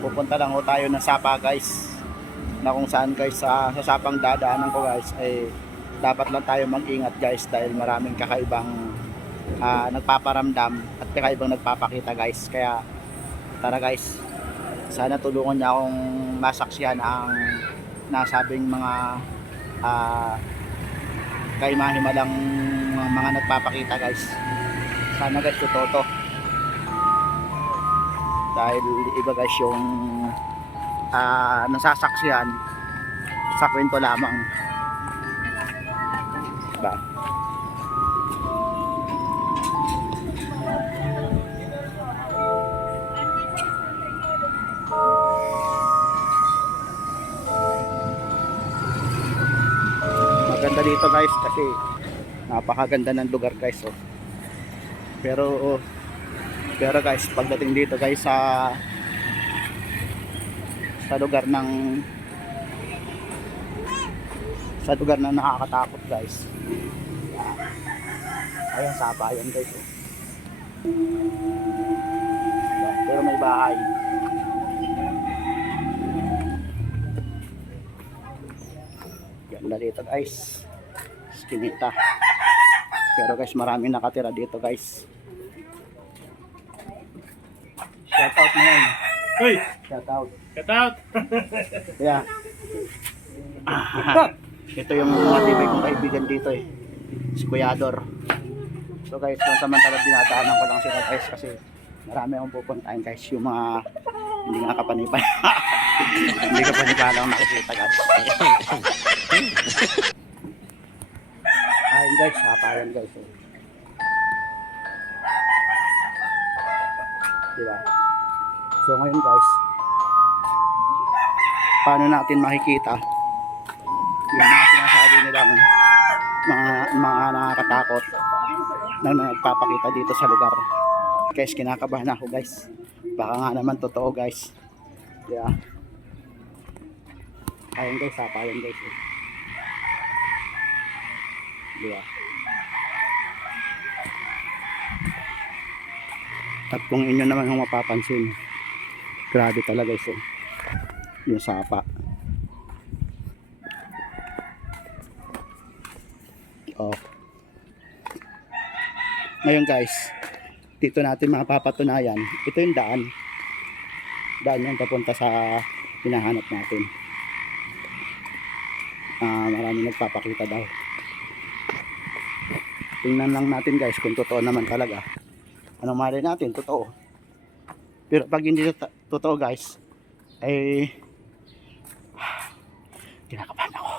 pupunta lang ho tayo ng Sapa guys, na kung saan guys sa Sapang dadaanan ko guys ay dapat lang tayo mag-ingat guys dahil maraming kakaibang nagpaparamdam at kakaibang nagpapakita guys. Kaya tara guys, sana tulungan niya akong masaksihan ang nasabing mga kaimahimalang mga nagpapakita guys. Sana guys totoo to, dahil iba guys yung nasasaksihan sa kwento lamang, diba? Maganda dito guys kasi napakaganda ng lugar guys, oh. Pero guys, pagdating dito guys sa lugar na nakakatakot guys. Ayan, Sapa yan guys, oh. Pero may bahay. Ganda dito guys, Skinita. Pero guys, marami nakatira dito guys. Shout out na yan. Uy! Shout out. Shout out! Yeah. Ito yung mga tibay kong kaibigan dito eh, si Kuyador. So guys, kung samantala dinadaanan ko lang sila guys kasi marami akong pupuntahin guys, yung mga hindi nga kapanipay. Hindi kapanipay lang nakikita guys. Ayun guys, hapayan guys, oh. Diba? So ngayon guys, paano natin makikita yung mga sinasabi nilang mga nakakatakot na nagpapakita dito sa lugar. Guys, kinakabahan ako guys, baka nga naman totoo guys. Yeah. Ayun guys, hapayan guys, oh. Diba? At kung inyo naman yung mapapansin, grabe talaga guys, oh, yung Sapa. Oh. Ngayon guys, dito natin mapapatunayan, ito yung daan yan papunta sa hinahanap natin. Marami nagpapakita daw. Tingnan lang natin guys kung totoo naman talaga. Anong mali natin, totoo. Pero pag hindi totoo guys, ay kinakabahan ako.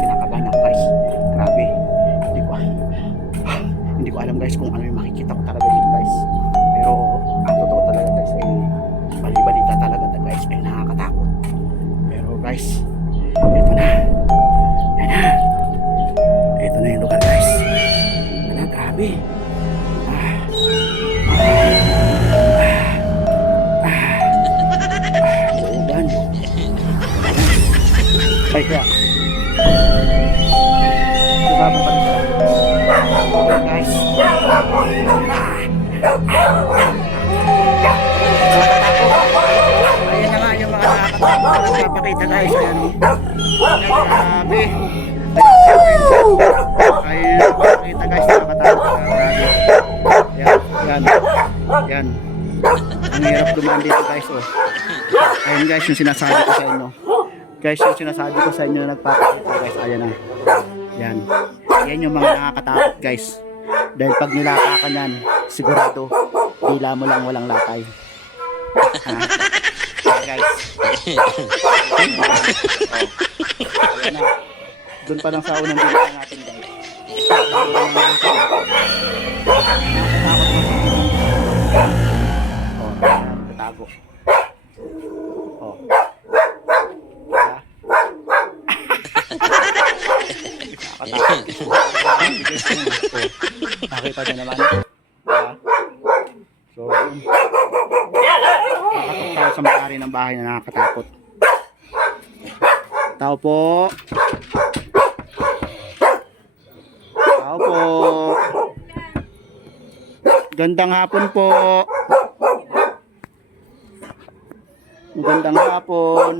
Kinakabahan ako guys. Grabe. Hindi ko alam guys kung ano yung makikita ko talaga dito guys. Pero ang totoo talaga guys ay bali-balita talaga guys, ay nakakatakot. Pero guys, ito na. Yan na. Ito na yung lugar guys. Grabe. Ulan. Ay kaya. Susama pa rin siya. Okay guys. Ayan na nga yung mga nakakatakot na nagpapakita guys. Ayan. Grabe. Ayun, kita guys, nakakatakot. Yan. Ang hirap dumaan dito guys, oh. Ayun guys, yung sinasabi ko sa inyo. Guys, yung sinasabi ko sa inyo na nagpapakita guys, ayan na. Yan yung mga nakakatakot guys. Dahil pag nilaka ka yan, sigurado, dila mo lang walang lakay. Guys. Ayan na. Doon pa lang sa unang video natin guys. Tago. Oh. Nakita niyo naman. So, nakatok tayo sa may-ari ng bahay na nakakatakot. Tao po. Tao po. Gandang hapon po. Magandang hapon.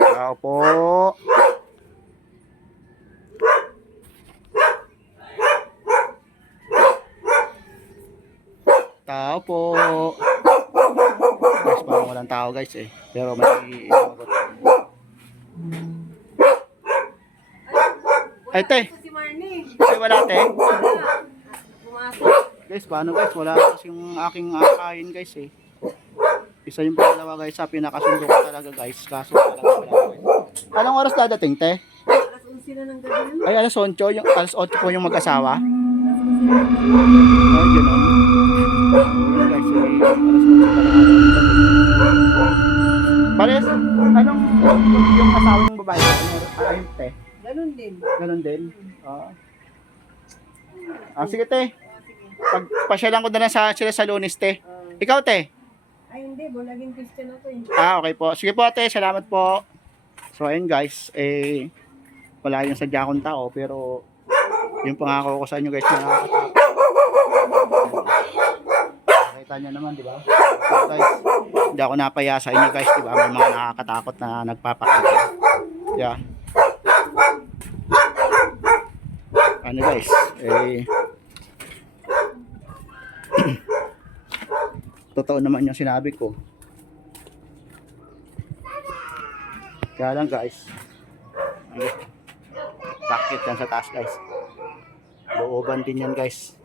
Tao po. Tao po. Guys, parang walang tao guys eh. Pero may sumagot. Ay, te. Si Marnie. Ay, wala, te. Pumasok. Guys, paano guys? Wala kasi yung aking akain guys eh. Isa yung pangalawa guys sa pinakasundo ko talaga guys. Kaso talaga wala guys. Anong oras dadating, te? Alas 11 na ng gabi yun. Ay, alas 8. Yung, alas 8 po yung mag-asawa. Ay, gano'n. Yun guys eh. Alas 8 talaga. Pares, anong yung asawa ng babae? Ayun, te. Ganun din. Ganun din. Sige, te. Pasyalan ko na lang sila sa Lunes, te. Ikaw, te. Ay hindi, naging Christian ako eh. Okay po. Sige po, ate. Salamat po. So, ayun guys. Wala yung sadya kong tao. Pero, yung pangako ko sa inyo guys, nakakatakot. Nakita nyo naman, di ba? So, guys, hindi ako napaya sa inyo guys, di ba? May mga nakakatakot na nagpapakita. Yeah. Ano guys? Totoo naman yung sinabi ko. Kaya lang guys, bakit yan sa taas guys? Looban din yan guys.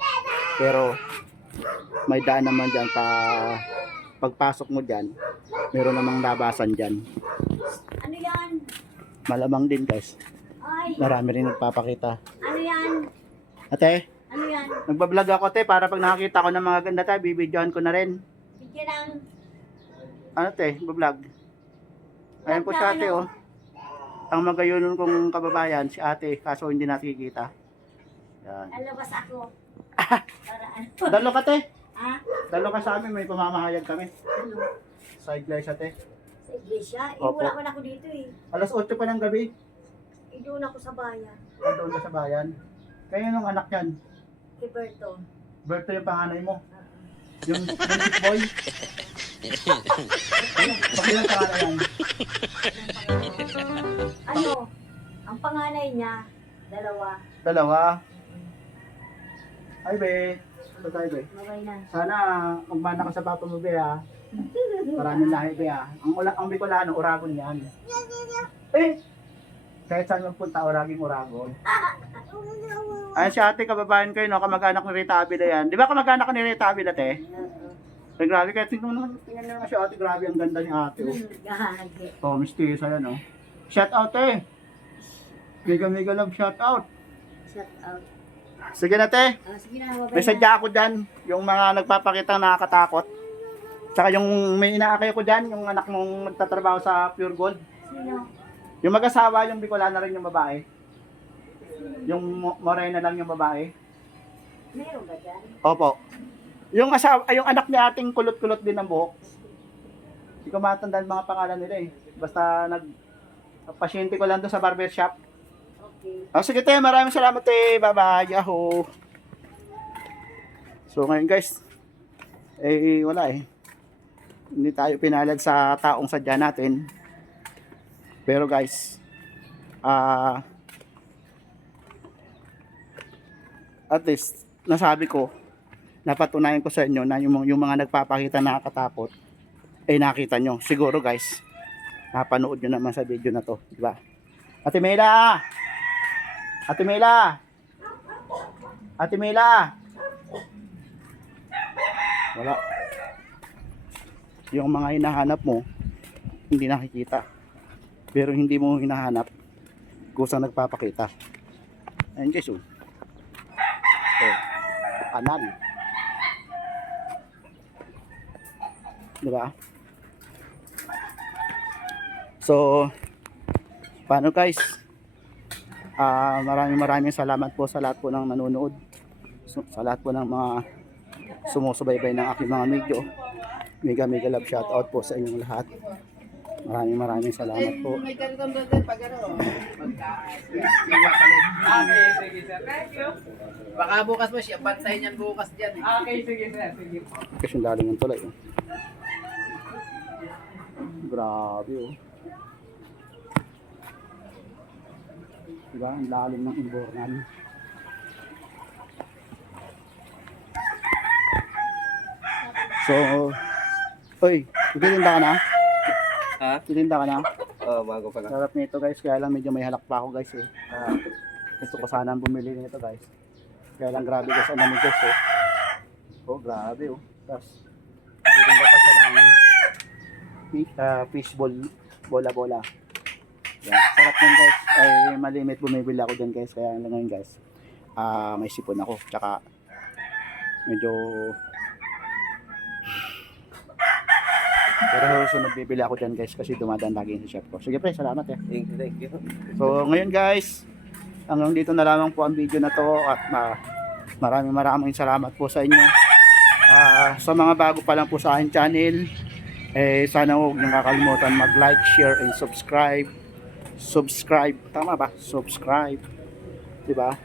Pero may daan naman dyan pagpasok mo dyan, meron namang labasan dyan. Ano yan? Malamang din guys. Ay, Marami rin nagpapakita. ano yan? Ate, Ano yan? nagbablog ako te para pag nakakita ko ng mga ganda tayo, bibidyohan ko na rin. Bigyan ng... Ano te, bablog. Ayan po si ate oh. Ang magayunon kong kababayan, si ate, kaso hindi nakikita. Yan. Lalabas ako. Para ano? Dalo ka te. Ha? Dalo ka sa amin, may pamamahayag kami. Ano? Side guys ate. Sa iglesia? Opo. Wala ko na ako dito eh. Alas 8 pa ng gabi. Doon ako sa bayan. Doon ka sa bayan. Kayo nung anak yan. Kay Berto. Berto yung panganay mo. Yung big boy. Pag yung panganay yan. Ano? Ang panganay niya, dalawa. Dalawa. Ay be. Ano tayo be? Mabay na. Sana magmana ka sa papa mo be ha. Maraming lahi be ha. Ang Bicolano, Uragon yan. Eh! Kahit saan magpunta, Uraging Uragon. Ayan si ate, kababayan kayo, no? Kamag-anak ni Rita Avila yan. Di ba kamag-anak ni Rita Avila, te? Ay, grabe, kaya tingnan naman si ate, grabe, ang ganda ni ate. Oh, Gagi. mistisa yan, oh. Shout out, te. Mega love, shout out. Shut out. Sige na, te. Sige na, mabay May na. sadya ako dyan, yung mga nagpapakita nakakatakot. Tsaka yung may inaakay ko dyan, yung anak mong nagtatrabaho sa Pure Gold. Sino? Yung mag-asawa, yung Bicolana rin yung babae. Yung morena lang yung babae. Meron ba dyan? Opo. Yung asawa, yung anak ni ating kulot-kulot din ng buhok. Hindi ko matandaan mga pangalan nila eh. Basta pasyente ko lang doon sa barbershop. Okay. Sige te, maraming salamat te. Bye-bye. Yahoo. So ngayon guys, wala eh. Hindi tayo pinalad sa taong sadya natin. Pero guys, at least nasabi ko, napatunayan ko sa inyo na yung mga nagpapakita na nakakatakot nakita nyo. Siguro guys, napanood nyo naman sa video na to, di ba? Ate Mela! Ate Mela! Ate Mela! Wala. Yung mga hinahanap mo, hindi nakikita. Pero hindi mo hinahanap, kusang nagpapakita. Ayun guys, oh. Kanan. Diba? So, paano guys? Maraming salamat po sa lahat po ng nanonood. Sa lahat po ng mga sumusubaybay ng aking mga video. Mega love shout out po sa inyong lahat. Maraming salamat po. May ganitong brother pag ano. Baka bukas mo siya, bantayin yan bukas dyan. Okay, sige sir, sige. Kasi yung lalim ng tulay. Grabe oh. Diba? Ang lalim ng imbornan. So, oy, titinda ka na? Ha? Titinda ka na? Oo, bago pa lang. Sarap nito guys, kaya lang medyo may halak pa ako guys eh. Gusto ko sanang bumili nito guys. Kaya lang grabe guys, ang lamig guys eh. Oh, grabe oh. Tapos, titinda pa siya ng fishball, bola-bola. Yan. Sarap yan guys. Ay, malimit bumibili ako dyan guys. Kaya lang ngayon guys, may sipon ako. Tsaka, medyo pero sunod bibili ako dyan guys kasi dumadaan lagi yung chef ko. Sige pre, salamat eh. Thank you. So ngayon guys, hanggang dito na lamang po ang video na to at maraming salamat po sa inyo. Sa mga bago pa lang po sa aking channel, sana huwag niyong kakalimutan mag-like, share, and subscribe. Tama ba? Subscribe. Diba?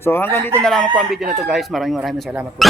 So hanggang dito na lamang po ang video na to guys. Maraming salamat po.